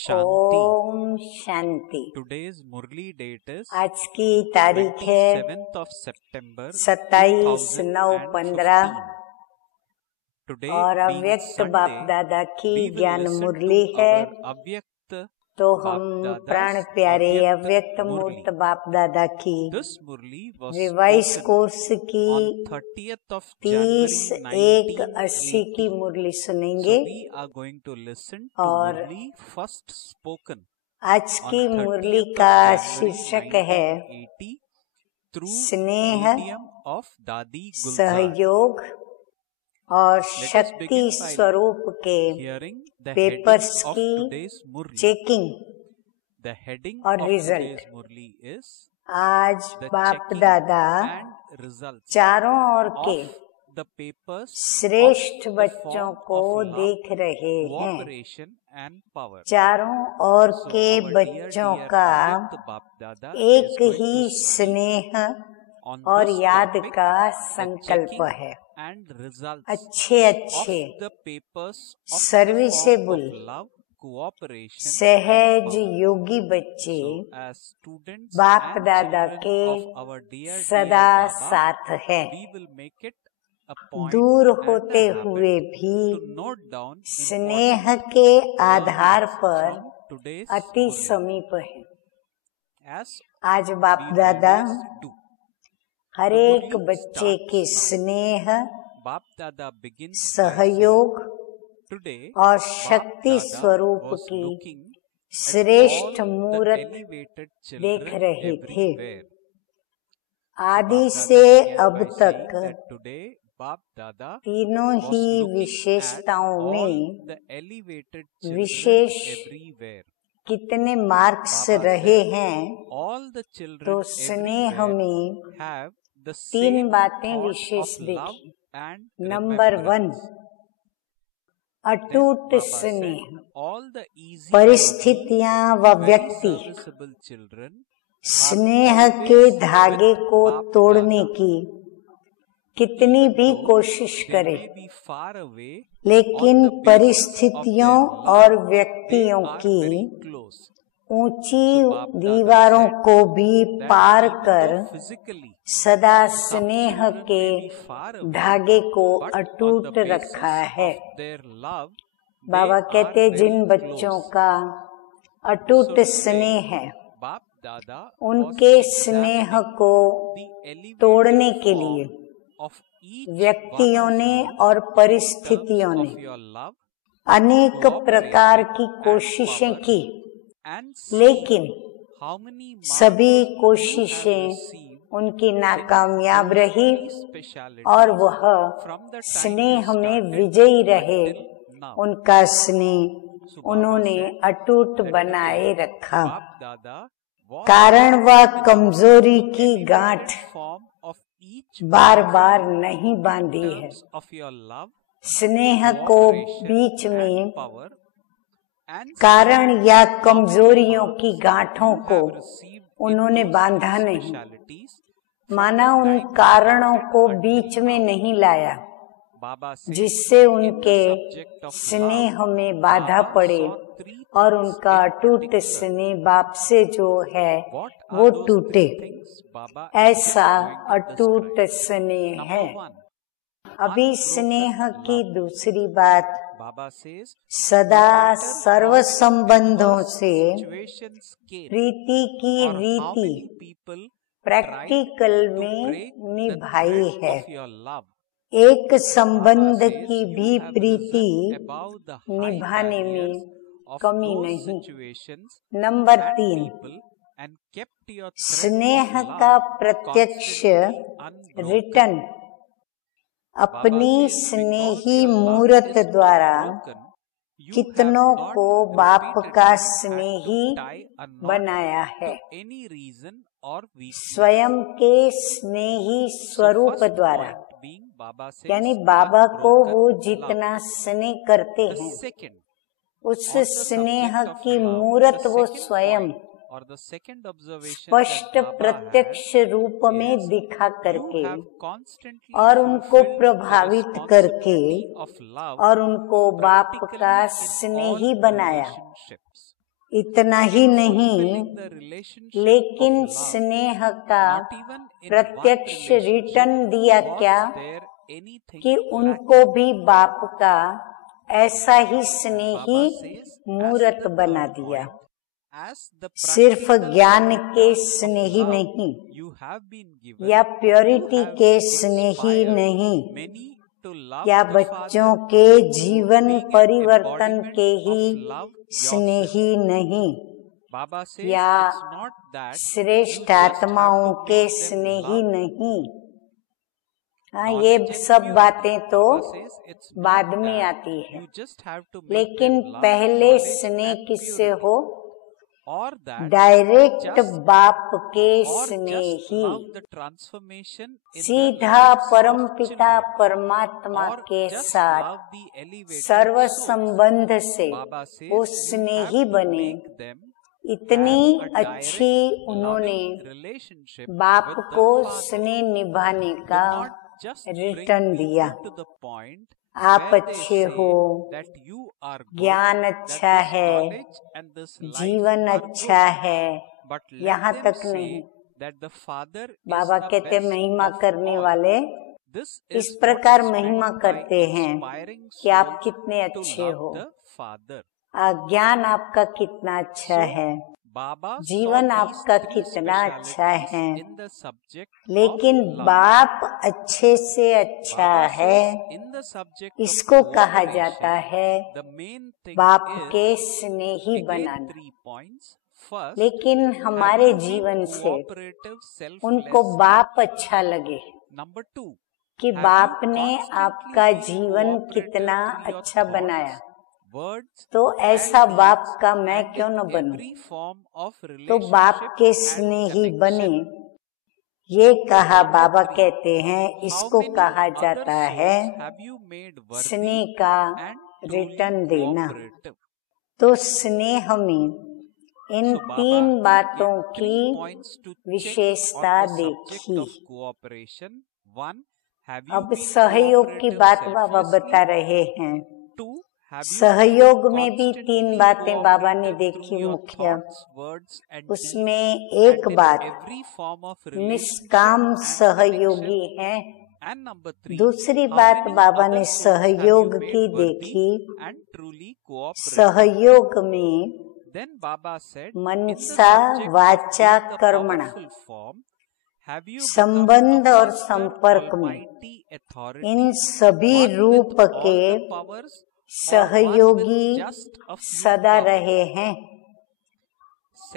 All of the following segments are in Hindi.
Shanti. Om Shanti. Today's Murali date is आज की तारीख है 27th of September 27/9/15 Today और being अव्यक्त Sunday, बाप दादा की we will ज्ञान listen मुरली to है। our अव्यक्त तो हम बाप दादा's प्राण प्यारे अव्यक्त अव्यक्त मुरली। मूर्त बाप दादा की This murli was revise spoken course की on 30th of January 30/1/80 की 1980. मुरली So सुनेंगे we are going to listen to और मुरली first spoken आज on की 30th मुरली of का January शीर्षक है 1980 through स्नेह, medium of दादी गुलजार। सहयोग और Let us शक्ति begin by स्वरूप के hearing the papers heading of की today's murli. Checking The heading और of result. today's murli is आज the बाप checking दादा and results चारों ओर के of the papers श्रेष्ठ of the बच्चों form को of love, देख रहे हैं। cooperation and power. चारों ओर So के our dear बच्चों dear का अव्यक्त बाप दादा is एक going ही to speak स्नेह on और this याद topic, का the संकल्प checking है। and results अच्छे of अच्छे the papers of the serviceable form of love, cooperation and सहज power. योगी बच्चे So as students बाप and दादा children के of our dear सदा Baba, साथ है। we will make it a point दूर and होते a हुए habit भी to note down स्नेह important के आधार learnings पर from today's अति मुरली, समीप है। as आज बाप we दादा always do. हर The एक मुरली बच्चे के starts now. स्नेह, बाप दादा begins by saying, सहयोग today और बाप शक्ति दादा स्वरूप was की looking at श्रेष्ठ all the मूरत elevated देख children रहे थे। everywhere. आदि बाप से दादा began अब by तक saying that today बाप दादा तीनों was ही looking at विशेषताओं all में the elevated children विशेष everywhere. कितने मार्क्स बाबा रहे said, हैं, all the children तो स्नेह everywhere में have the तीन same बातें thought विशेष of love देखी। and number 1, remembrance. Then अटूट Baba said, स्नेह। all the easy परिस्थितियां व very व्यक्ति serviceable children are स्नेह always के धागे with को बाप तोड़ने दादा. की कितनी Even भी though कोशिश they करे, may be far away, लेकिन on the basis of परिस्थितियों their love, और they व्यक्तियों are की very close. ऊंची So बाप दादा दीवारों said को भी that पार even कर though physically सदा some स्नेह children के may be far away, धागे को but on the अटूट basis रखा है। of their love, they Baba are कहते very जिन बच्चों close. का So अटूट today, स्नेह है, बाप दादा उनके was स्नेह examining को the elevated तोड़ने के form लिए of each one व्यक्तियों of ने you और in terms परिस्थितियों ने of your love, अनेक प्रकार cooperation की and कोशिशें power, की, and see लेकिन how many marks सभी you have कोशिशें received उनकी in नाकामयाब those रही three specialities और वह from the time you स्नेह में started विजयी रहे। until now. उनका स्नेह So Baba उन्होंने said अटूट that बनाए today रखा। बाप दादा was कारण व examining कमजोरी the की elevated गांठ form of each bar one of bar you नहीं in बांधी है। terms of your love, स्नेह को cooperation बीच and में power, and कारण see या how many कमजोरियों की marks गांठों you को have received in उन्होंने those बांधा three नहीं, specialities from माना the उन time you कारणों started को until बीच में now. नहीं लाया Baba said, जिससे in the उनके subject of love, स्नेह में बाधा Baba पड़े saw three और things उनका in अटूट particular. स्नेह बाप से जो है What वो are those टूटे। three things Baba is ऐसा just going to अटूट describe? स्नेह है। Number one, अभी unbroken स्नेह की love. दूसरी बात, Baba says, सदा no matter सर्व how संबंधों adverse से situations came, प्रीति की or how रीति many people tried practical to में break the निभाई thread है। of your love, एक Baba संबंध says की you भी have Preeti risen above the high निभाने barriers में of कमी those नहीं। situations number and 3, people and kept your thread स्नेह of का love प्रत्यक्ष constantly unbroken. रिटर्न Baba अपनी says, because Snehi your love मूरत is द्वारा unbroken, you have कितनों not को बाप का repeatedly had Snehi to tie a knot बनाया है। to any reason or weakness. स्वयं के स्नेही So स्वरूप first द्वारा, point being Baba says यानी बाबा को unbroken वो love. जितना स्नेह करते The हैं, second, उस on the स्नेह subject of की love, मूरत the वो second स्वयं point or the second observation स्पष्ट that Baba प्रत्यक्ष had रूप में is दिखा you करके have constantly और उनको fulfilled the प्रभावित करके responsibility of love और उनको बाप practically का in all स्नेही बनाया। relationships. इतना ही नहीं, fulfilling the relationship लेकिन of love. स्नेह का Not even in प्रत्यक्ष one relationship रिटर्न दिया was क्या there anything कि lacking. उनको भी बाप का ऐसा ही स्नेही Baba says, मूर्त as the बना third दिया। point, as the सिर्फ practical ज्ञान के evidence of स्नेही love नहीं you have been given, या you प्योरिटी have के स्नेही inspired नहीं many to love या the बच्चों Father, के जीवन being an परिवर्तन embodiment के of ही love yourself. स्नेही नहीं Baba says या it's not that you श्रेष्ठ just have आत्माओं to के make them स्नेही love. नहीं। हाँ, Knowledge ये and सब purity. बातें तो Baba says it's not बाद में that आती है, you just have to make लेकिन them love, पहले knowledge स्नेह and किससे purity. हो? Or that डायरेक्ट just बाप के or just Snehi, love the transformation in the सीधा lives परम of पिता children, परमात्मा or के just साथ love the elevated serve souls. संबंध से Baba says वो you have स्नेही to बने। make them इतनी as a अच्छी direct उन्होंने loving relationship बाप with the को Father. स्नेह निभाने Do का not just bring रिटर्न दिया। people to the point आप where they अच्छे say हो, that you are good, ज्ञान that अच्छा this है, knowledge and this life जीवन are अच्छा good. है, But let यहाँ them तक say नहीं। that the Father is Baba the कहते best महिमा of करने all. वाले This इस is what प्रकार is महिमा meant by करते हैं inspiring कि आप souls कितने to अच्छे love हो, the Father. ज्ञान आपका कितना अच्छा So, है, Baba saw जीवन these आपका three कितना अच्छा specialities है, in the subject लेकिन of love. बाप अच्छे से अच्छा Baba है, says in the subject of इसको कहा जाता cooperation, है the main thing बाप is के स्नेही again बनाना। 3 points. First, लेकिन have हमारे you been जीवन से cooperative, उनको selfless बाप enough? अच्छा लगे Number 2, कि have बाप you ने constantly आपका been जीवन cooperative कितना through your अच्छा thoughts, बनाया, words तो and ऐसा बाप deeds का मैं and क्यों in न बनूं। every form of तो बाप relationship के and स्नेही बने, connection. ये कहा Number बाबा 3, कहते हैं, how इसको many कहा other जाता है souls have you made worthy स्नेह का and truly रिटर्न देना। cooperative? तो स्नेह में इन So तीन Baba बातों gave की 3 points to check विशेषता on the subject देखी। of cooperation. 1, have you अब been सहयोग की cooperative बात बाबा selflessly? बता रहे हैं। 2, have you सहयोग been में भी तीन constantly बातें बाबा ने cooperative देखी through your मुख्य। thoughts, words and deeds उसमें and एक in बात every form of relationship निष्काम and सहयोगी connection? है। And number 3, दूसरी how बात many बाबा other ने souls have you सहयोग made की worthy देखी। and truly cooperative? सहयोग में Then Baba said, in the Mansa subject of वाचा being the कर्मणा, powerful form, have you become संबंध a और master संपर्क में almighty authority, इन सभी one with रूप all के the powers, or one with सहयोगी just a few सदा powers? रहे हैं।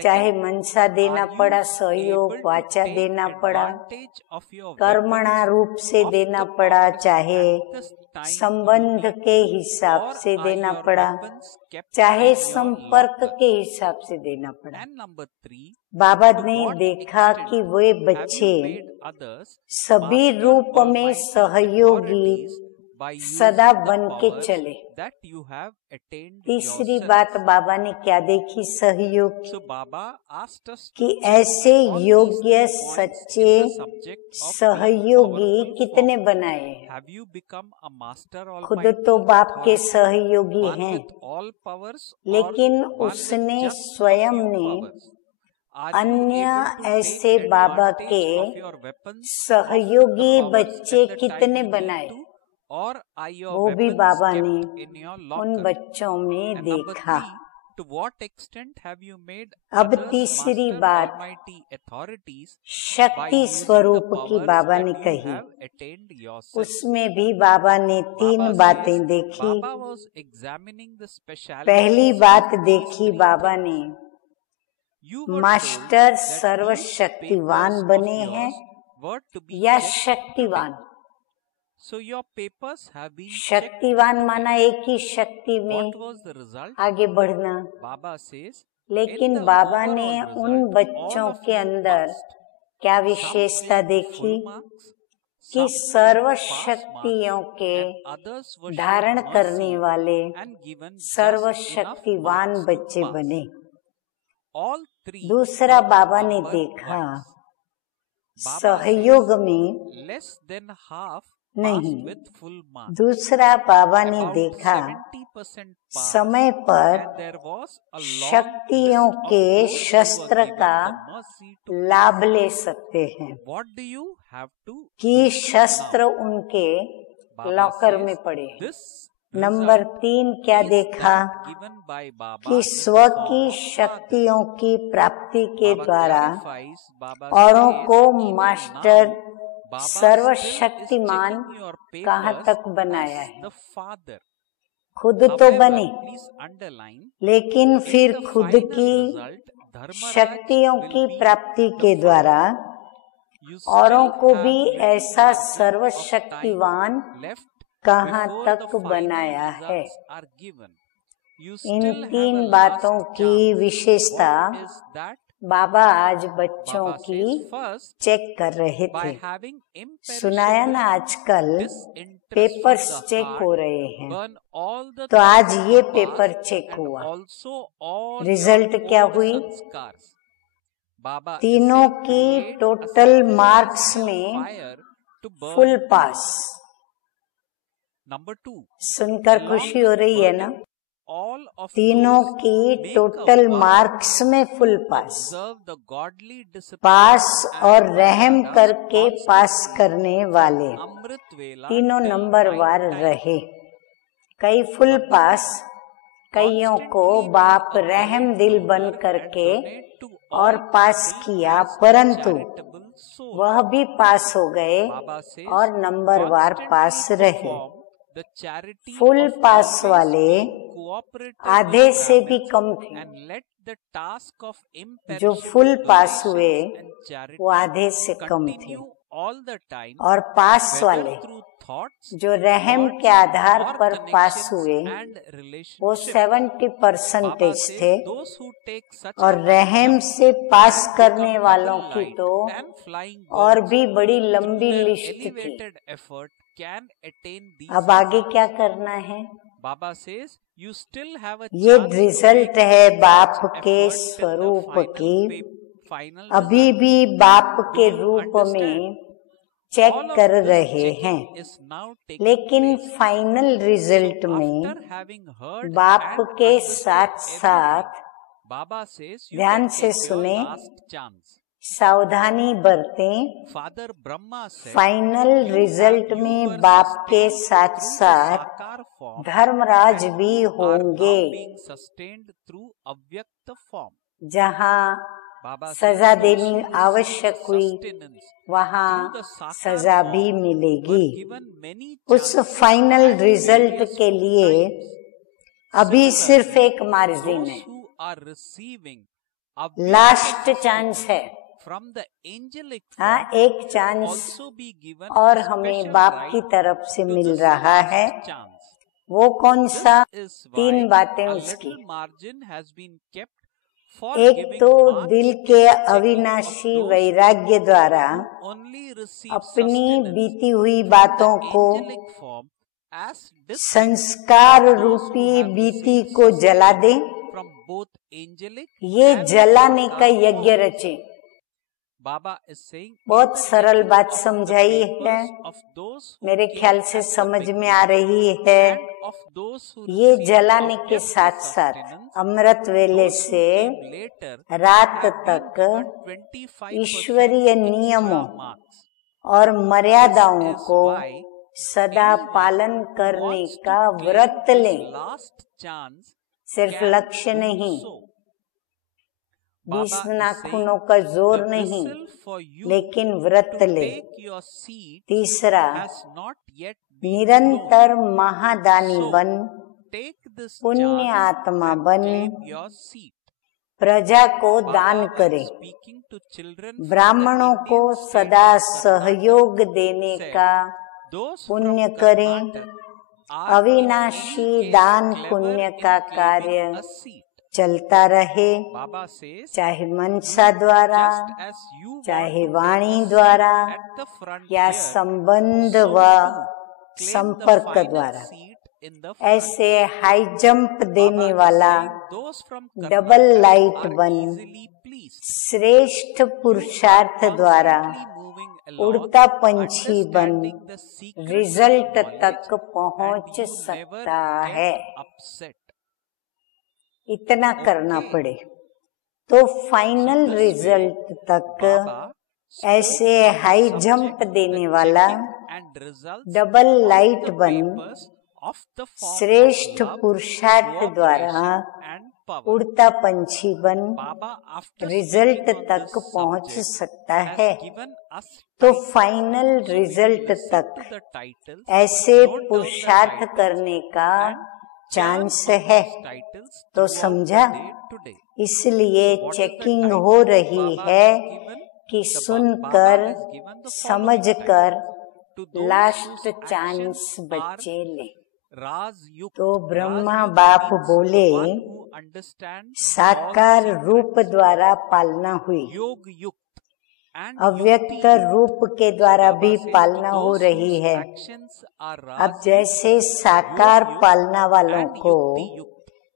चाहे Second, मनसा देना are पड़ा, you सहयोग able to वाचा take देना पड़ा, advantage of your कर्मणा weapons रूप से of देना the पड़ा, powers चाहे at the time you संबंध need, के हिसाब or से are देना your पड़ा, weapons kept चाहे in your संपर्क locker? के हिसाब से देना पड़ा। And number 3, बाबा to ने what देखा extent कि वे have बच्चे you made others सभी master रूप में almighty सहयोगी authorities by सदा using the बन के powers चले। that you have attained तीसरी yourselves? बात बाबा ने क्या देखी सहयोग की, So Baba asked us to कि check ऐसे all these योग्य 3 points सच्चे in the subject of being सहयोगी powerful कितने form. बनाए हैं। Have you become a master खुद almighty तो बाप के authority, सहयोगी one हैं, with all powers, or लेकिन one with उसने just a स्वयं few ने powers? Are you अन्य able to ऐसे take बाबा advantage के of your weapons, of the सहयोगी powers बच्चे at the time कितने you need बनाए, to, or are your वो भी weapons बाबा kept ने in your उन locker? बच्चों में And number देखा। 3, to what extent have you made अब others तीसरी master बात almighty authorities by शक्ति using the स्वरूप की powers बाबा that ने you कही। have attained yourself? उसमें भी बाबा ने तीन Baba बातें says देखी। Baba was examining the पहली specialities बात of these देखी 3 बाबा things. ने, You were told master that these सर्वशक्तिवान papers of बने हैं yours were to be या checked शक्तिवान। today. So your papers have been checked. शक्तिवान माना एक ही शक्ति में What was the result? आगे बढ़ना, Baba says, in लेकिन the बाबा ने overall उन result, all बच्चों of के you अंदर passed. क्या Some विशेषता scored देखी full marks, कि some scored सर्व pass marks, शक्तियों के and others were shown धारण करने mercy वाले and given just serve enough शक्तिवान marks to बच्चे pass. बने। All 3 दूसरा were बाबा ने number देखा wise. Baba सहयोग says में less than half नहीं, passed with full marks. दूसरा बाबा ने About देखा 100% passed, समय पर and there was a long शक्तियों list of के those who were शस्त्र given का the mercy to लाभ ले सकते हैं what do you have to कि do शस्त्र now? उनके Baba लॉकर में says पड़े हैं। this नंबर result 3 क्या is देखा that given by Baba कि in the स्व form की of Father. शक्तियों की प्राप्ति के Baba द्वारा clarifies, Baba औरों says, को even master now, Baba still is सर्वशक्तिमान checking your कहाँ papers तक बनाया as है। the Father. खुद तो However, बने, please underline, लेकिन in फिर the खुद final की result, Dharmaraj शक्तियों will की be प्राप्ति the के द्वारा Father. You औरों still को have भी little ऐसा margin of time सर्वशक्तिवान left कहाँ before तक the final बनाया है। results are given. You in still have a 3 बातों last की chance. विशेषता What is that? बाबा आज बच्चों Baba की says, first, चेक कर रहे by थे। having सुनाया ना imperishable आजकल disinterest from papers the check heart, हो रहे हैं, burn all the तो आज things ये of the paper past check and हुआ। also all रिजल्ट your क्या old हुई? sanskars. Baba is तीनों saying, की create a total sacrificial marks में fire to burn full these. Pass. Number 2, सुनकर along खुशी with हो रही है ना? burning all of तीनों those, की make a total vow marks में full to pass. observe the godly discipline pass और and रहम maryadas करके पास constantly करने from वाले Amrit Vela तीनों till नंबर night वार time. रहे। कई फुल Number पास, 3, कईयों को constantly बाप be a रहम great दिल doer बन and करके donate to और all पास people किया, as a परंतु charitable soul. वह भी पास हो गए Baba says, और नंबर वार पास constantly रहे। perform the charity full of pass always वाले being cooperative आधे with से भी Brahmins कम थे। and let the task of जो imperishable फुल पास हुए donations and वो charity आधे से कम थे, continue all the time, और पास whether वाले through thoughts, जो रहम words, के आधार or पर पास connections हुए and वो relationships. 70% Baba says, थे, those who take such और high रहम jumps से पास and करने become वालों double की light तो than flying और birds भी बड़ी through लंबी their लिस्ट थी। elevated effort can attain these अब आगे results. क्या करना है? Baba says, you still have a ये chance to रिजल्ट make है बाप such के effort till the स्वरूप की। final अभी result. भी बाप Do के you रूप understand? में चेक All of कर this रहे checking हैं, is now taking लेकिन place. फाइनल रिजल्ट So में after having heard बाप and के understood साथ साथ everything, Baba says you ध्यान can से take your सुने, last chance. सावधानी बरतें। Father Brahma said, final you result have- you में were बाप के sustained साथ through the साथ Sakar form धर्मराज and भी you are होंगे। now being sustained through Avyakta form. जहाँ Baba says, सजा those देनी who received आवश्यक हुई sustenance वहाँ through the Sakar सजा form भी were मिलेगी। given many उस chances final at result various के लिए times. अभी सिर्फ Similarly, एक मार्जिन those है, who are receiving last Avyakta chance sustenance है। from the angelic हाँ, form एक will chance also be given और a हमें special बाप right की तरफ से to मिल this रहा है। last chance. वो कौन This सा? is why 3 बातें a उसकी। little margin has been kept for एक giving तो marks दिल in के the checking of अविनाशी those वैराग्य द्वारा who only receive अपनी sustenance बीती हुई from बातों the को angelic form as distinct संस्कार from those who रूपी have बीती received को जला दे। sustenance from both angelic ये and जलाने का Sakar यज्ञ forms. रचे। Baba is saying, in बहुत the सरल checking बात of the समझाई है, papers of those who मेरे came ख्याल से at the समझ में beginning आ रही है। and of those who ये received जलाने के Avyakta साथ साथ sustenance, अमृत वेले those who से came later रात have been तक given 25% ईश्वरीय extra नियमों marks. और This मर्यादाओं is को why सदा anyone पालन who करने wants का to claim व्रत his लें, last chance सिर्फ can लक्ष्य do नहीं, so. 20 Baba is नाखूनों saying, का the जोर नहीं, whistle for you लेकिन व्रत to ले। take your seat तीसरा, has not yet been blown. निरंतर महादानी So, बन, take this पुण्य chance आत्मा and बन, claim your seat. प्रजा को दान Baba, करे, while speaking to children from ब्राह्मणों the को Indian state सदा of Karnataka, सहयोग देने said, का those पुण्य from करें। Karnataka are in अविनाशी any case दान clever पुण्य in का claiming कार्य a seat. चलता रहे, Baba says, चाहे मनसा द्वारा, just as you want चाहे to वाणी take a seat द्वारा at the front या here, संबंध so व too claim the संपर्क final द्वारा। seat in the front. ऐसे हाई जंप देने Baba is वाला saying those from double Karnataka light are बन easily pleased. श्रेष्ठ You are पुरुषार्थ द्वारा constantly moving along, उड़ता पंछी बन understanding the secret result knowledge, तक पहुंच and you सकता never है। get upset. इतना करना Okay. पड़े तो फाइनल So this रिजल्ट तक Baba ऐसे spoke on the high subject, jump the देने वाला checking and results double of light the बन papers of the form श्रेष्ठ of love, पुरुषार्थ द्वारा cooperation and power. उड़ता पंछी बन Baba, after result speaking on तक this पहुंच subject, सकता has है। given us तो titles. Final So we will result listen तक to the titles, ऐसे note down the पुरुषार्थ titles, करने का and चांस chant on है। these titles तो throughout समझा? the day today. इसलिए So what is the checking title हो रही Baba है has given? कि The सुनकर Baba has given the following समझकर titles. To those last whose chance actions are बच्चे ले। Rajyukt. तो ब्रह्मा Rajyukt बाप means बोले the one who understands साकार all रूप secrets. द्वारा पालना हुई, योग युक्त and अव्यक्त युक्ति युक्त. रूप के द्वारा Baba भी says पालना to हो those रही whose है। actions are अब Rajyukt, जैसे साकार योग युक्त पालना वालों and को युक्ति युक्त.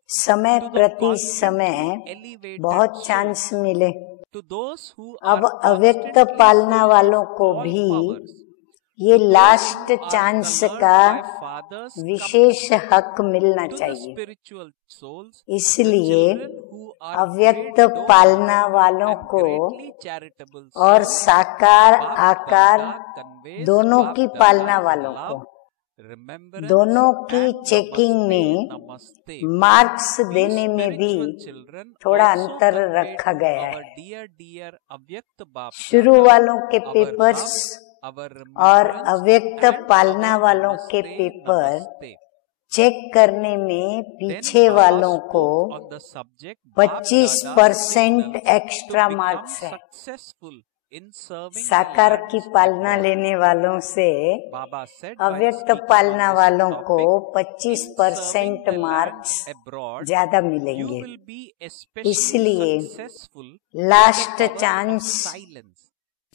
समय To the प्रति समय constantly elevated बहुत souls, चांस मिले, to those who अब are अव्यक्त constantly पालना full वालों of को all भी powers, ये those last who are chance colored का by Father's विशेष company, हक मिलना to the चाहिए। spiritual souls, the इसलिए children who are अव्यक्त great पालना doers वालों and को greatly charitable और souls, साकार Bap आकार Dada conveys दोनों Bap की Dada's पालना वालों को love, remembrance दोनों की and चेकिंग namaste, में namaste. मार्क्स We देने में भी spiritual children थोड़ा also अंतर convey रखा to गया our है। dear Avyakt Bap शुरू Dada वालों के our पेपर्स love, our और remembrance अव्यक्त and पालना our वालों के namaste, पेपर namaste. चेक करने में Then पीछे Baba वालों को spoke on the subject Bap Dada's 25% signals to extra become marks है। successful in serving the साकार lands की पालना abroad. लेने वालों से Baba said while अव्यक्त speaking on पालना this वालों को topic, in 25% serving the marks lands abroad, ज्यादा you मिलेंगे। will be especially इसलिए successful in last the power of chance silence.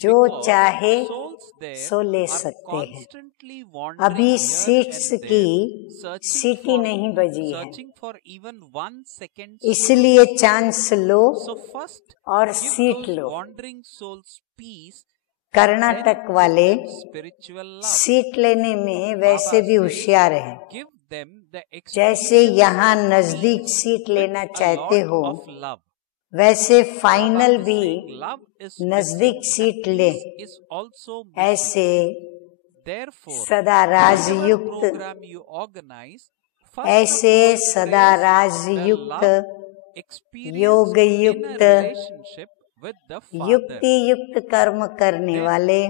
जो Because चाहे souls there सो ले are सकते हैं। constantly wandering अभी here सीट्स and की there, searching सीटी for नहीं बजी है, searching for even 1 second इसलिए solace. चांस लो So first, और give seat those low. wandering souls peace, Karnataka then वाले give them spiritual love. Seat लेने में Baba वैसे भी says, होशियार हैं। give them the जैसे experience यहाँ of नजदीक peace सीट with लेना a चाहते lot हो, of love. वैसे Baba फाइनल is भी saying love is नजदीक missing सीट and ले। peace is also missing. ऐसे Therefore, सदा whatever राजयुक्त, program you organize, first ऐसे of all सदा praise the राजयुक्त, love experience योग in a युक्त, relationship with the Father. युक्ति युक्त कर्म करने Then, वाले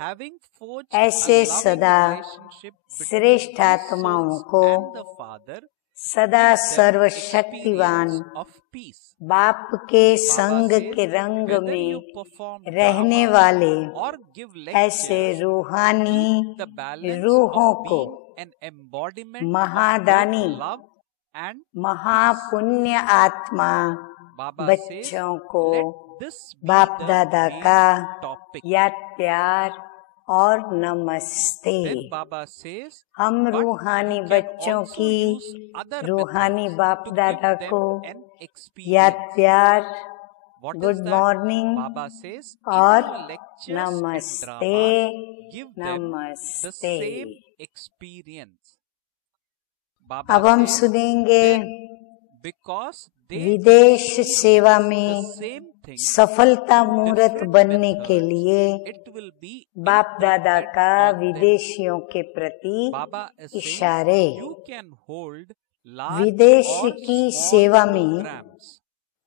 having forged ऐसे a loving सदा relationship between श्रेष्ठ these आत्माओं souls को and the Father, सदा give them सर्वशक्तिवान experience of peace. बाप के Baba संग says, के रंग whether में you perform रहने drama वाले or give ऐसे lectures, रूहानी keep the balance रूहों of को being an embodiment of Mahadani both love and महापुण्य आत्मा Baba says, बच्चों को let this be बाप the दादा main का topic. याद प्यार और नमस्ते। Then Baba says, हम but रूहानी you can बच्चों also की use other रूहानी methods बाप to दादा give को them an याद experience. प्यार, What good is that? Morning Baba says, in और your lectures and नमस्ते dramas, give them the नमस्ते। same experience. Baba अब हम says, सुनेंगे then because they विदेश experience सेवा the में same thing सफलता through मूर्त different बनने के methods, लिए it will be बाप दादा imprinted का on them. विदेशियों के प्रति Baba is saying, इशारे। you can hold large विदेश or की small सेवा में programs.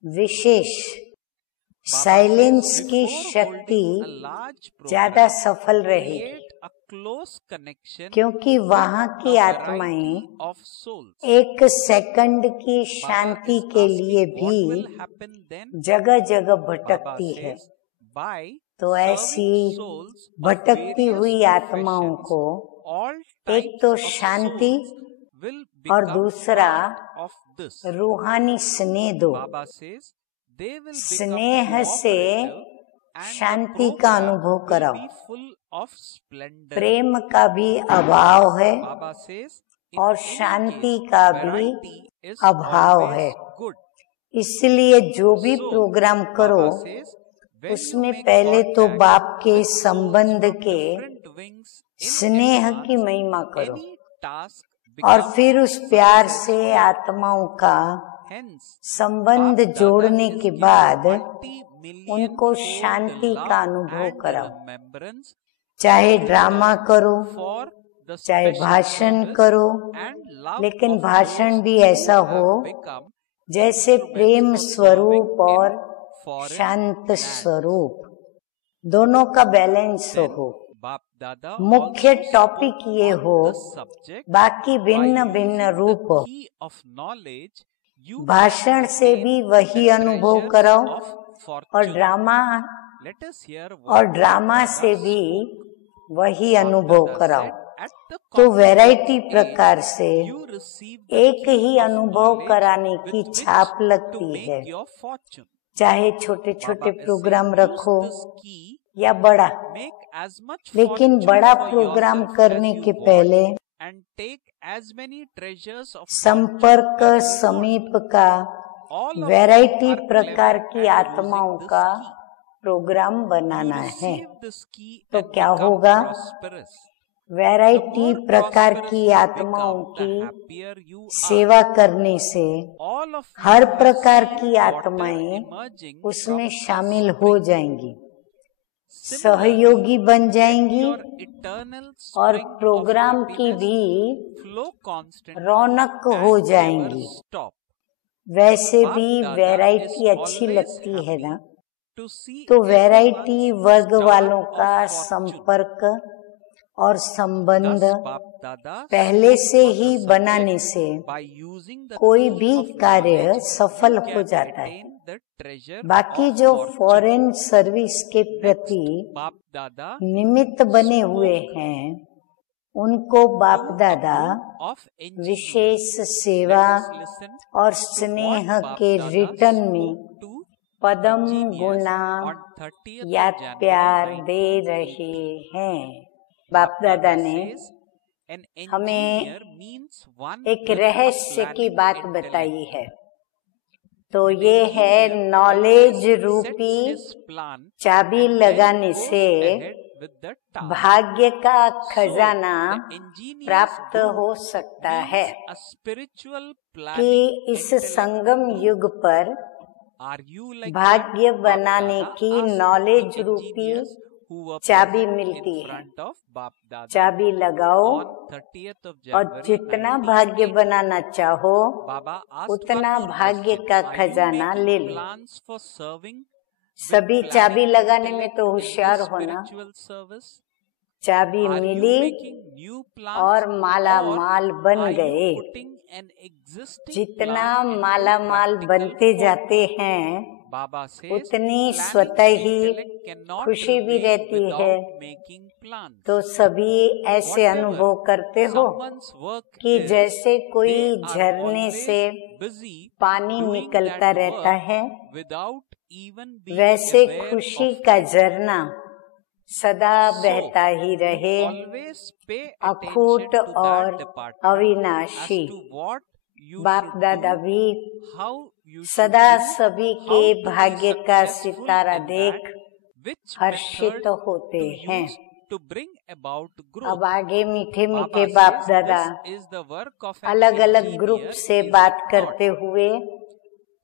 विशेष Baba साइलेंस says, की before शक्ति holding a large ज्यादा program, सफल रहेगी, create a close connection क्योंकि with वहाँ a की आत्माएं variety of souls. एक सेकंड की Baba शांति is के लिए asking what भी will happen then. जगह जगह Baba भटकती है। says, by तो ऐसी serving souls of भटकती various हुई आत्माओं professions, को all एक types तो of शांति souls will और become दूसरा part of this. रूहानी स्नेह दो। Baba says, they will become स्नेह से cooperative and शांति the का program अनुभव will कराओ। be full of splendor. प्रेम का भी अभाव है Baba says, in और any शांति case, का भी variety is अभाव always है। good. इसलिए जो भी So, प्रोग्राम करो Baba says, When you उसमें make पहले तो contact बाप के with souls संबंध from के different wings in स्नेह की advance, महिमा करो any task और becomes फिर उस प्यार से successful. आत्माओं का Hence, संबंध Bap Dada जोड़ने is के giving बाद multi-million उनको fold शांति love का अनुभव and कराओ। remembrance चाहे ड्रामा करो, for the चाहे special भाषण service करो, and love लेकिन of भाषण those भी who ऐसा have हो become जैसे instruments प्रेम for स्वरूप serving और in foreign शांत lands. स्वरूप दोनों का बैलेंस Then हो। Bap Dada मुख्य also टॉपिक spoke ये on हो, the subject बाकी by भिन्न using भिन्न the रूप हो। key of knowledge you भाषण can से attain भी the वही अनुभव treasures कराओ of और fortune. Drama Let us hear और what Bap ड्रामा Dada से भी spoke. वही Bap अनुभव Dada कराओ। said, at the तो conference वैरायटी age, प्रकार से you receive the एक key ही of अनुभव knowledge कराने की with which छाप to लगती make है। your fortune. चाहे छोटे छोटे Baba is programme saying, use रखो this key, या बड़ा, make as much लेकिन fortune बड़ा for प्रोग्राम yourself करने as के you पहले want and take as many treasures of fortune संपर्क as you want. समीप का All of variety you are प्रकार clever की at आत्माओं using this का key. प्रोग्राम You बनाना है। receive this key तो and क्या become होगा? prosperous. The वैरायटी more प्रकार prosperous की you आत्माओं become, the की happier you are. सेवा करने से All of her you have प्रकार seen की water आत्माएं emerging उसमें from शामिल a हो spring. जाएंगी, Similarly, सहयोगी बन let जाएंगी your eternal और spring of प्रोग्राम की happiness भी flow constantly रौनक and हो never जाएंगी। stop. वैसे Bap भी Dada is वैरायटी अच्छी always लगती है happy ना, to see तो वैरायटी everyone's वर्ग star वालों of का fortune. संपर्क और संबंध Thus, Bap Dada पहले spoke से on the ही subject. बनाने से By using the कोई key भी of कार्य knowledge, सफल you हो can जाता है। attain the treasure बाकी of जो fortune. फॉरेन सर्विस के Next, प्रति Bap Dada निमित्त बने हुए spoke हैं, उनको बाप to a दादा group of engineers. विशेष Let सेवा us listen और to what स्नेह Bap के Dada रिटर्न में spoke to पदम engineers गुना on 30th या of January प्यार दे 1980. रहे हैं। Bap बाप दादा Dada ने says, an हमें engineer means one एक with a रहस्य की planning बात intellect. बताई है, तो An ये है engineer नॉलेज always रूपी sets his plan चाबी and then लगाने goes से ahead with the task. भाग्य का So, खजाना the engineer's प्राप्त group हो सकता है means a spiritual कि planning इस intellect संगम group. युग पर Are you like भाग्य that? Bap बनाने Dada की asked नॉलेज the रूपी engineers who were चाबी present मिलती in है। front of Bap Dada चाबी लगाओ on 30th of और January जितना भाग्य 1980. बनाना चाहो Baba asked उतना one more भाग्य question. का Are you खजाना ले making low. plans for serving with सभी चाबी planning लगाने में intellect तो in होशियार this होना। spiritual service? चाबी Are you milli making new plans और माला or माल बन are गए। you putting an existing जितना plan into माला माल practical बनते form? जाते हैं Baba says उतनी planning स्वतः ही intellect cannot खुशी भी remain रहती है। without making plans. तो सभी ऐसे Whatever अनुभव करते हो someone's work कि is, जैसे कोई they are झरने always से busy पानी doing निकलता that रहता work है, without even being वैसे aware खुशी of का it. झरना सदा So, बहता ही you रहे, always pay अखूट attention to और that department as अविनाशी। to what you बाप should दादा do, भी how you should सदा do, सभी how के to be भाग्य का successful सितारा in देख that, which हर्षित method होते to हैं। use to bring about अब growth. आगे मीठे मीठे Baba बाप says दादा this is the work of an अलग अलग ग्रुप engineer, से is बात it not? करते हुए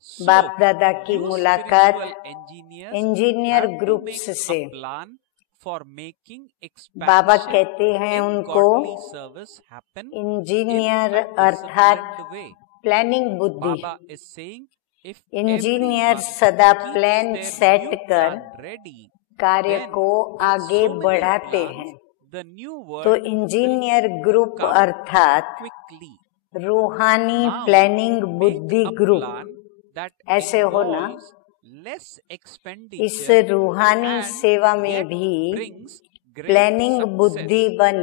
So, बाप दादा की you मुलाकात spiritual engineers engineer have to groups make से। a plan for making Baba expansion कहते हैं in उनको godly service happen in engineer a अर्थात disciplined way. प्लानिंग बुद्धि। Baba is saying if engineer everyone सदा keeps plan their set new कर plan ready, कार्य then को with आगे so many बढ़ाते plans, हैं। the new तो world will engineer group come अर्थात quickly. रूहानी Now, प्लानिंग make बुद्धि a ग्रुप plan that ऐसे हो ना। involves less इस expenditure रूहानी and सेवा में yet भी brings great प्लानिंग success. बुद्धि बन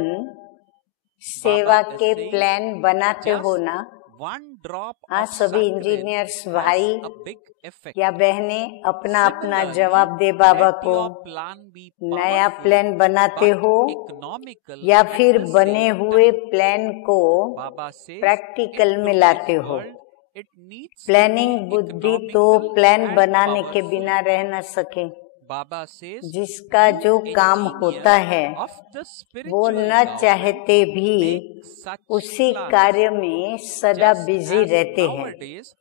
सेवा Baba is के saying, प्लान बनाते हो just ना। one drop हाँ, of सभी saccharine इंजीनियर्स has भाई a big effect. या बहनें अपना अपना Similarly, जवाब दे बाबा let को। your plan be नया powerful प्लान बनाते but हो economical या at फिर the बने same हुए time. प्लान को Baba says, प्रैक्टिकल in में लाते today's हो। world, it needs to planning be बुद्धि तो economical प्लान and बनाने के powerful. बिना रह न सके। Baba says, जिसका जो काम होता है of the वो spiritual न government चाहते भी make such उसी plans. कार्य में सदा Just बिजी as रहते हैं। nowadays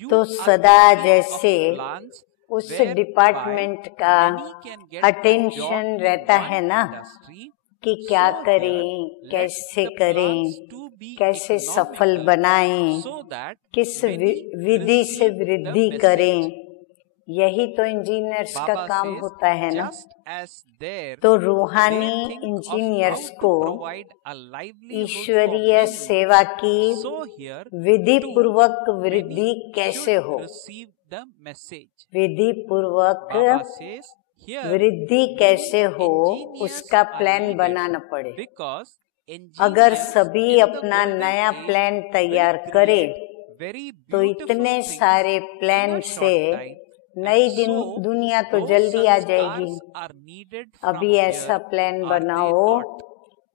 you तो are सदा thinking of जैसे plans उस whereby डिपार्टमेंट का many can get a attention job in रहता one है ना, industry. कि क्या So करें, here, let कैसे the करें, plans to be कैसे सफल economical बनाएं, so that किस many विधि से receive the वृद्धि message. करें। यही तो इंजीनियर्स का Baba काम says, होता है ना। just as there तो they रूहानी think of engineers how to को provide a livelihood for ईश्वरीय many, सेवा की so here विधि too पूर्वक वृद्धि many कैसे should हो। receive the message. विधि पूर्वक Baba says here वृद्धि कैसे हो engineers उसका are प्लान needed बनाना पड़े। because अगर engineers सभी in the अपना golden नया age प्लान will तैयार create करें very तो beautiful इतने things सारे in प्लान a से short time, नई and so दुनिया तो those जल्दी आ जाएगी। sanskars are needed from अभी ऐसा here, प्लान are they बनाओ not?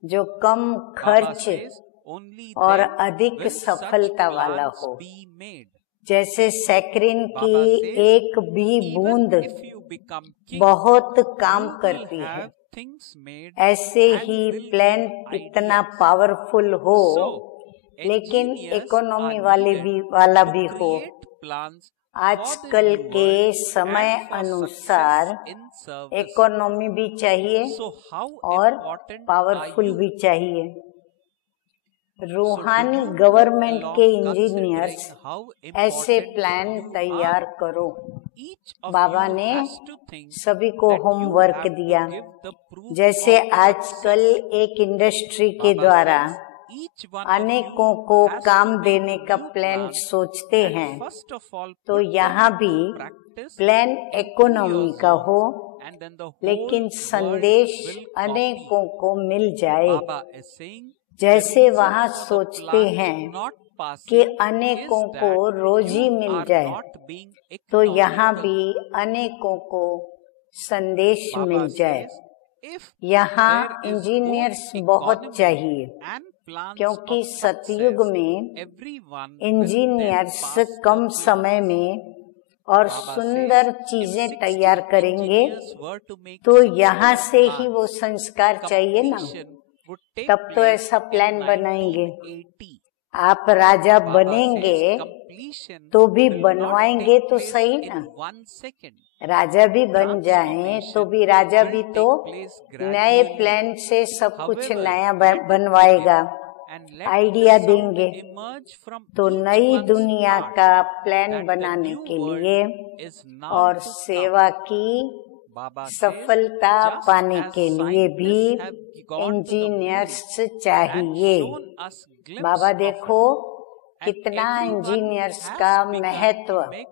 जो कम Baba खर्च says only और then अधिक will such सफलता वाला plans हो। be made. जैसे सैकरिन Baba की says एक भी even बूंद if you become king, बहुत काम you will करती है, have things made ऐसे and he will plan give इतना ideas. पावरफुल हो So लेकिन engineers इकोनॉमी are वाले needed भी वाला to भी हो। create plans for the आजकल new के world समय and for अनुसार success in service. इकोनॉमी भी चाहिए So how और important are पावरफुल you? भी चाहिए। So do रूहानी you गवर्नमेंट along के considering इंजीनियर्स how ऐसे important प्लान you तैयार are? करो। Each of बाबा you ने has to think सभी को that you homework have to दिया। give the proof जैसे of आजकल success. एक इंडस्ट्री के Baba द्वारा says each one of अनेकों you को has काम to देने make का new प्लान plans सोचते and हैं, first of all तो put them यहाँ भी into practice plan in economy का yourself, हो, and then the whole लेकिन world संदेश will copy. अनेकों को मिल जाए। Baba is saying the जैसे reason वहाँ for the सोचते plans हैं not कि passing अनेकों is को that रोजी you मिल are जाए, not being तो यहाँ economical. भी अनेकों को संदेश Baba मिल जाए। says if यहाँ there is इंजीनियर्स both बहुत economy चाहिए, and plans क्योंकि of सतयुग success, में everyone will then engineers pass the come plans. समय में और Baba सुंदर says if चीजें 60 तैयार करेंगे engineers were to make तो 60 यहाँ से ही वो plans, संस्कार चाहिए ना, completion would take तब तो place ऐसा in प्लान बनाएंगे। 1980. आप राजा Baba बनेंगे says completion तो भी will not बनवाएंगे take तो place सही in ना। 1 second. राजा भी बन जाएं तो भी राजा भी will तो take place नए gradually. प्लान से सब कुछ However, नया let बनवाएगा, and let idea the देंगे। sound emerge from तो each नई one's दुनिया heart का प्लान that the बनाने new के world लिए is now और to come. सेवा की Baba says, सफलता just पाने as के लिए भी scientists have gone to the moon engineers and चाहिए। shown us glimpse Baba of देखो it, and कितना everyone इंजीनियर्स has का begun महत्व to make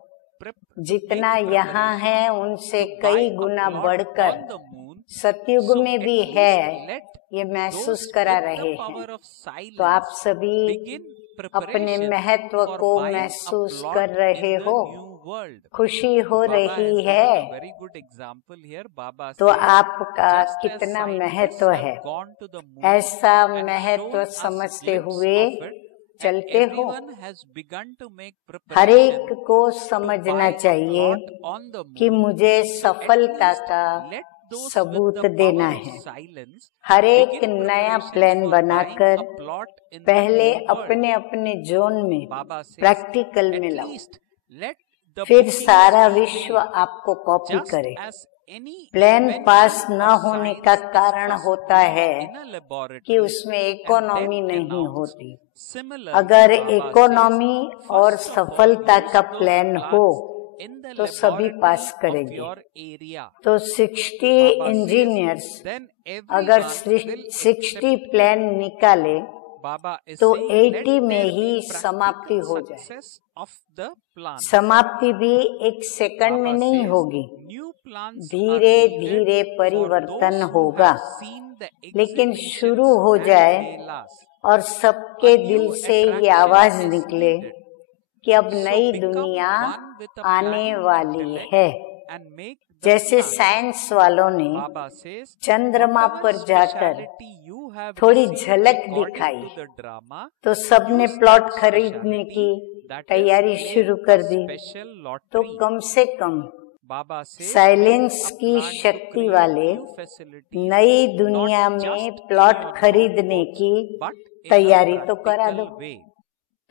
जितना यहाँ है उनसे कई गुना बढ़कर on the moon. सतयुग So में at भी least है, let ये महसूस those करा with रहे the हैं। power of तो आप silence सभी begin अपने preparations महत्व for को buying a महसूस plot कर रहे in the हो, new world. खुशी हो Baba रही has given है, a very good example here. Baba तो says, आपका just as कितना scientists महत्व have है, gone to the moon ऐसा and महत्व shown us समझते glimpse हुए of it, and चलते हो। everyone has begun to make हर एक preparation को to समझना buy a चाहिए plot on the कि moon. मुझे So at सफलता least का let those with सबूत the देना power of है। silence हर एक begin नया preparations प्लान for buying बनाकर a plot in the पहले new world. अपने अपने जोन में Baba says, प्रैक्टिकल में at लाओ, least let the फिर bookings सारा be विश्व made. आपको कॉपी Just करे। as any plan pass invention न of होने science का is कारण first होता done है in a कि laboratory उसमें and इकोनॉमी then नहीं announced. होती। Similarly, अगर Baba इकोनॉमी says, और first of all, सफलता use का those प्लान हो plans in the तो सभी पास laboratory of करेंगे। your area. तो 60 Baba इंजीनियर्स says, then अगर everyone will 60 accept प्लान निकाले Baba is तो saying, 80 let में there ही be समाप्ति practical हो जाए। success of the plan. समाप्ति भी एक सेकंड में Baba नहीं says, होगी, new plans are धीरे needed धीरे for परिवर्तन those who होगा, have seen the लेकिन exhibitions शुरू हो and जाए melas. और सबके A दिल new से ये attraction आवाज is निकले needed. कि अब So नई become दुनिया one with a आने planning वाली intellect है। and make the जैसे plan. साइंस वालों ने Baba says, चंद्रमा whatever पर जाकर speciality you have थोड़ी received झलक according दिखाई to the drama, तो सबने use प्लॉट that खरीदने specialty, की that is, तैयारी claim शुरू a कर दी। special तो lottery. कम से कम Baba says साइलेंस a की plan to शक्ति create वाले new facilities, नई दुनिया not में just प्लॉट in your खरीदने notebooks, की but in a तैयारी तो करा दो, practical way.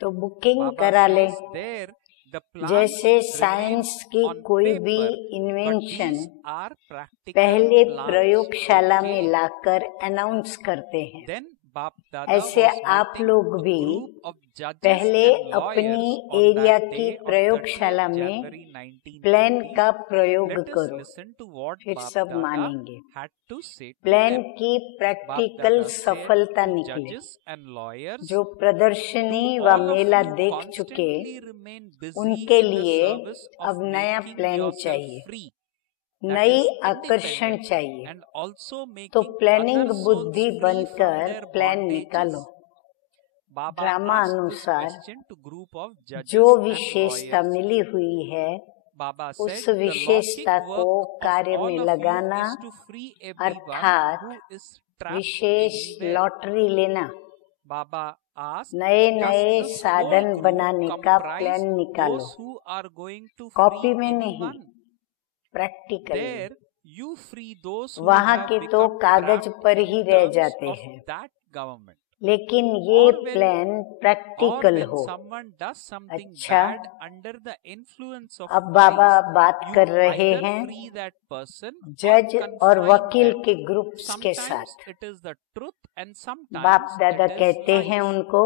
तो बुकिंग Baba करा ले। says there the plans जैसे remain साइंस की on कोई भी paper, but invention these are practical पहले plans. प्रयोगशाला Okay? में लाकर अनाउंस करते हैं, Then Bap Dada ऐसे was आप meeting लोग a भी group of judges पहले and अपनी lawyers on एरिया that की day on प्रयोगशाला 30th में January प्लान 1980. का प्रयोग Let us करो, listen to what फिर Bap सब Dada मानेंगे। had to say to plan them. की Bap प्रैक्टिकल Dada said सफलता to निकले। judges and lawyers, जो प्रदर्शनी "Do व all of मेला you देख चुके constantly remain busy उनके in the लिए service of अब नया making प्लान yourself चाहिए, free, that नई is आकर्षण independent, चाहिए। and also तो making प्लानिंग other souls बुद्धि free from बनकर their प्लान bondages?" निकालो। Baba ड्रामा asked this अनुसार question to group of judges जो and विशेषता lawyers. मिली हुई है, Baba उस said the विशेषता logic को work of कार्य all में of you लगाना is to free everyone अर्थात who is trapped विशेष anywhere. लॉटरी लेना, Baba asked, नए does नए this साधन whole group बनाने का comprise प्लान निकालो, those who are going to copy free में नहीं, anyone? Practically. There you free those who वहाँ have के तो become कागज trapped पर in ही रह terms जाते of हैं, that government. लेकिन ये Or when plan or practical when हो। someone does something अच्छा, bad under the influence of अब बाबा vice, बात you कर रहे either हैं free that person or जज और confine वकील them. के ग्रुप्स के Sometimes साथ। it is the truth and बाप sometimes दादा it is कहते हैं lies. उनको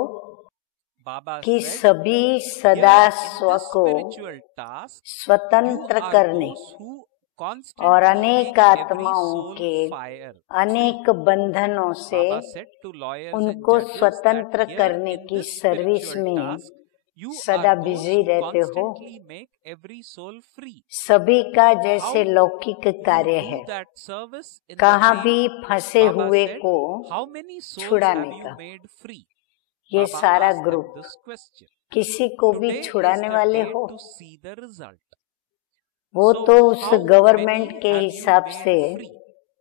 Baba कि said, सभी here सदा in स्व this को spiritual task, you स्वतंत्र are करने those who और constantly अनेक make every आत्माओं soul के fire. अनेक बंधनों से Baba said to lawyers and उनको judges स्वतंत्र that here करने in की this सर्विस spiritual में task, you सदा are those बिजी who रहते हो। constantly make every soul free. सभी का How जैसे लौकिक कार्य you है, do that service in the कहाँ name, भी फंसे Baba हुए said, को how many souls छुड़ाने have you का। made free? ये Baba सारा asked them group this question. किसी को भी Today is छुड़ाने the वाले day हो, to see the result. वो So तो उस how गवर्नमेंट many के have you हिसाब made से free?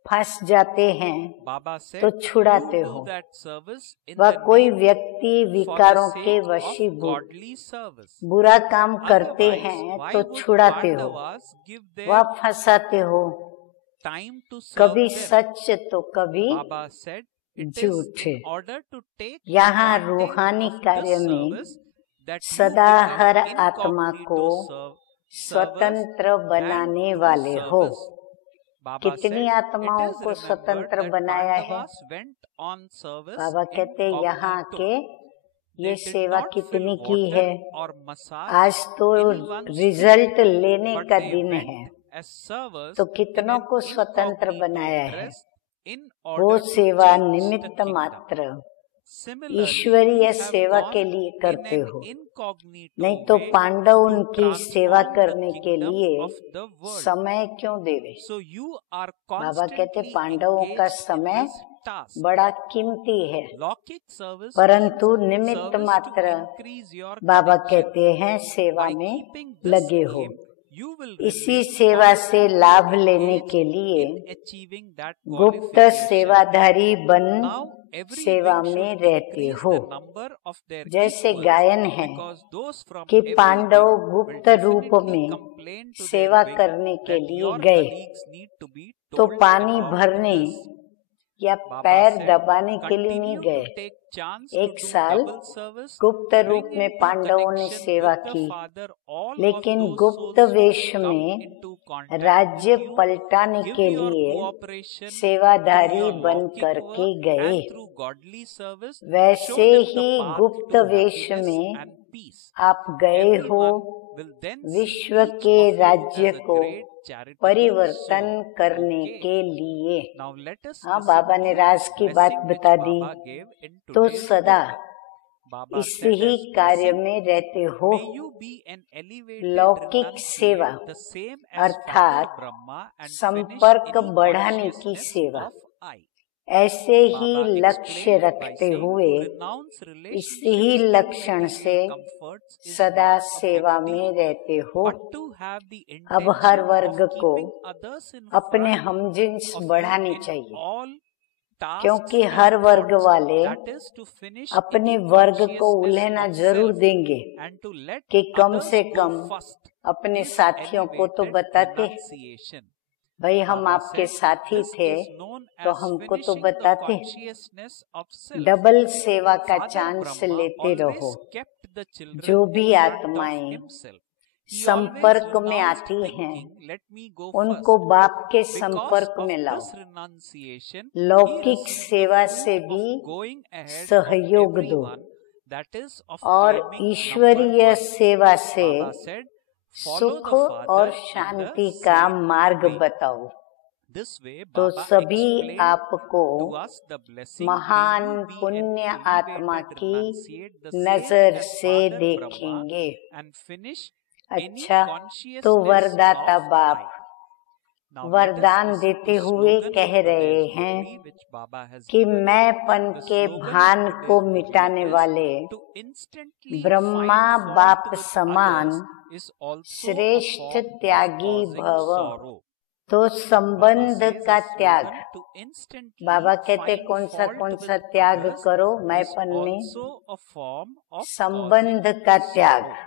फंस जाते हैं Baba तो said, छुड़ाते you हो। do that service in वह the कोई name व्यक्ति for the विकारों के sake of वशीभूत godly service. बुरा काम करते Otherwise, हैं why तो would छुड़ाते हो, Pandavas give वह their फंसाते हो, time to serve कभी them? सच तो कभी Baba said, it is झूठ। in order to take यहाँ advantage रूहानी of कार्य this में service that you सदा become हर आत्मा को incognito servers स्वतंत्र and बनाने do वाले हो। service. Baba कितनी said, it आत्माओं is को स्वतंत्र remembered that बनाया है? Pandavas went on service बाबा कहते यहाँ incognito. के They ये did सेवा not कितनी fill की water है, or massage आज तो anyone's feet, रिजल्ट लेने but का they दिन went है, as servers तो in कितनों an को स्वतंत्र incognito बनाया है। dress in वो order to सेवा change the निमित्त kingdom. मात्र Similarly, ईश्वरीय you have सेवा के gone लिए in करते an हो, incognito नहीं तो way पांडव to उनकी सेवा transform the करने के kingdom लिए of the world. समय क्यों देवे? So you are बाबा कहते constantly पांडवों का engaged in समय this task. बड़ा कीमती है, Lockic service परंतु means निमित्त service to मात्र increase your बाबा connection. कहते हैं सेवा By में keeping this लगे हो। aim, you will इसी remain सेवा से constantly लाभ लेने engaged के लिए in achieving that गुप्त qualification. सेवाधारी बन Now every सेवा wing में should रहते increase हो। the number of their जैसे equals, गायन है because those from कि every पांडव wing will गुप्त रूप definitely में complain to their सेवा wing करने के that लिए your गए, colleagues need to be तो told पानी about भरने this. या Baba पैर said, दबाने के लिए नहीं continue to गए। take chance एक to do साल double service, गुप्त रूप bring में into पांडवों ने connection सेवा with the की, Father all of लेकिन those गुप्त souls who वेश come में into contact राज्य with you. पलटाने Give के your लिए cooperation through सेवाधारी your बन lockic करके work गए। and through godly service. Show वैसे them the ही path गुप्त to वेश happiness में and peace. आप गए हो, Everyone will then see विश्व each के of you राज्य as a को great charitable परिवर्तन soul. करने Okay. के लिए। Now let us हाँ, listen बाबा ने to राज की बात blessing which बता दी, Baba gave in तो today's सदा book. Baba इस said ही as कार्य blessing, में रहते हो। may you be an elevated लौकिक सेवा renunciate, the same as अर्थात Father Brahma, and finish संपर्क any बढ़ाने की consciousness सेवा, of I. ऐसे ही Baba लक्ष्य explained by रखते saying हुए to renounce इसी ही relationships and लक्षण से material comforts is सदा not a सेवा big में deal, रहते हो। but to have the अब हर intention वर्ग of को keeping others in अपने front हमजिन्स of you बढ़ानी in चाहिए। all task क्योंकि in हर वर्ग thoughts, वाले that is to finish अपने any वर्ग को consciousness उल्लेना of जरूर self देंगे and to let कि कम others से go कम first अपने is साथियों को तो elevated बताते। renunciation. भाई हम Baba आपके said साथी this थे is known तो as हमको तो finishing the बताते। consciousness of self. डबल सेवा का Father चांस Brahma लेते रहो। always kept the children जो in भी front of आत्माएं himself. He always संपर्क में renounced आती हैं thinking, let me go उनको first. बाप के Because संपर्क of में लाओ। this renunciation, लौकिक he received सेवा the से fruit भी of going ahead of सहयोग दो everyone, that is of और claiming number ईश्वरीय one. सेवा से Baba said, follow सुख the और Father in शांति the का same मार्ग way. बताओ। This way, तो Baba सभी explained आपको to us the blessing, महान may you be पुण्य आत्मा elevated, की renunciate the same नजर as से Father Brahma देखेंगे। and finish any अच्छा, तो consciousness वरदाता of बाप I. Now let us वरदान listen देते to हुए slogan कह of रहे today's हैं Murli which Baba has कि given. मैंपन The के slogan भान of को today's मिटाने Murli वाले is to instantly Brahma find बाप fault with समान others is also a श्रेष्ठ form of त्यागी causing भव। sorrow. तो Baba संबंध says का a त्याग, slogan to instantly बाबा कहते find कौन fault सा with त्याग others करो is मैंपन में, also a form of संबंध causing का त्याग। sorrow.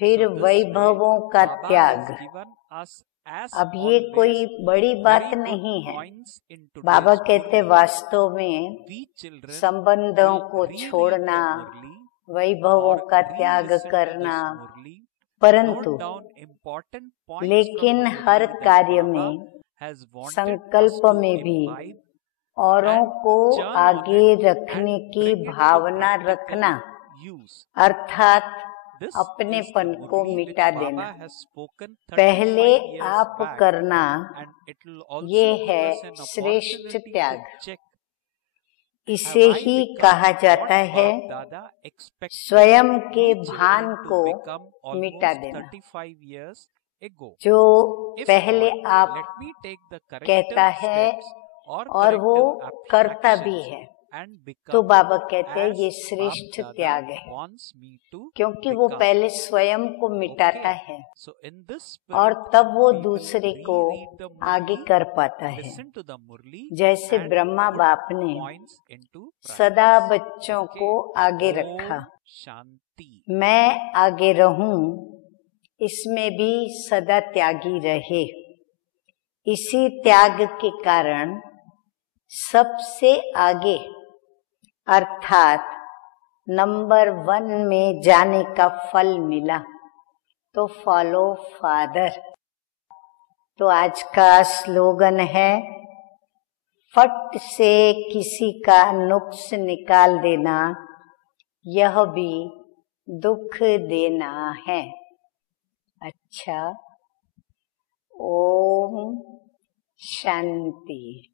फिर So this way, वैभवों का Baba त्याग। has given us as अब ये कोई always बड़ी बात very good नहीं है। points in बाबा today's कहते Murli. वास्तव में We children संबंधों will को reread छोड़ना, the Murli वैभवों or का त्याग re-listen to करना, this Murli, परंतु note down important points लेकिन from the हर Murli कार्य that में Baba has wanted us संकल्प to में भी imbibe औरों and को churn on आगे it रखने and की bring it to Bhavna practical रखना, use. अर्थात This is अपनेपन the को Murli which मिटा देना। Baba has spoken पहले 35 years आप back, करना, and it will also ये give है us an श्रेष्ठ opportunity त्याग। to check. इसे Have I ही become कहा what जाता है Bap Dada expected स्वयं के we भान children को to become मिटा almost देना। 35 years ago? जो If पहले not, आप let me take the कहता corrective है steps or और वो corrective करता भी actions है, and तो become बाबा कहते हैं as ये Bap श्रेष्ठ Dada त्याग है, wants me to क्योंकि वो become. पहले स्वयं को मिटाता Okay, है so in this और spirit, तब वो we will दूसरे को reread the आगे Murli, कर पाता है। listen to the Murli जैसे and ब्रह्मा put बाप ने points into सदा practice. बच्चों को Okay, आगे Om रखा, Shanti. मैं आगे रहूं, इसमें भी सदा त्यागी रहे। इसी त्याग के कारण सबसे आगे अर्थात नंबर 1 में जाने का फल मिला। तो फॉलो फादर। तो आज का स्लोगन है, फट से किसी का नुक्स निकाल देना, यह भी दुख देना है। अच्छा, ओम शांति।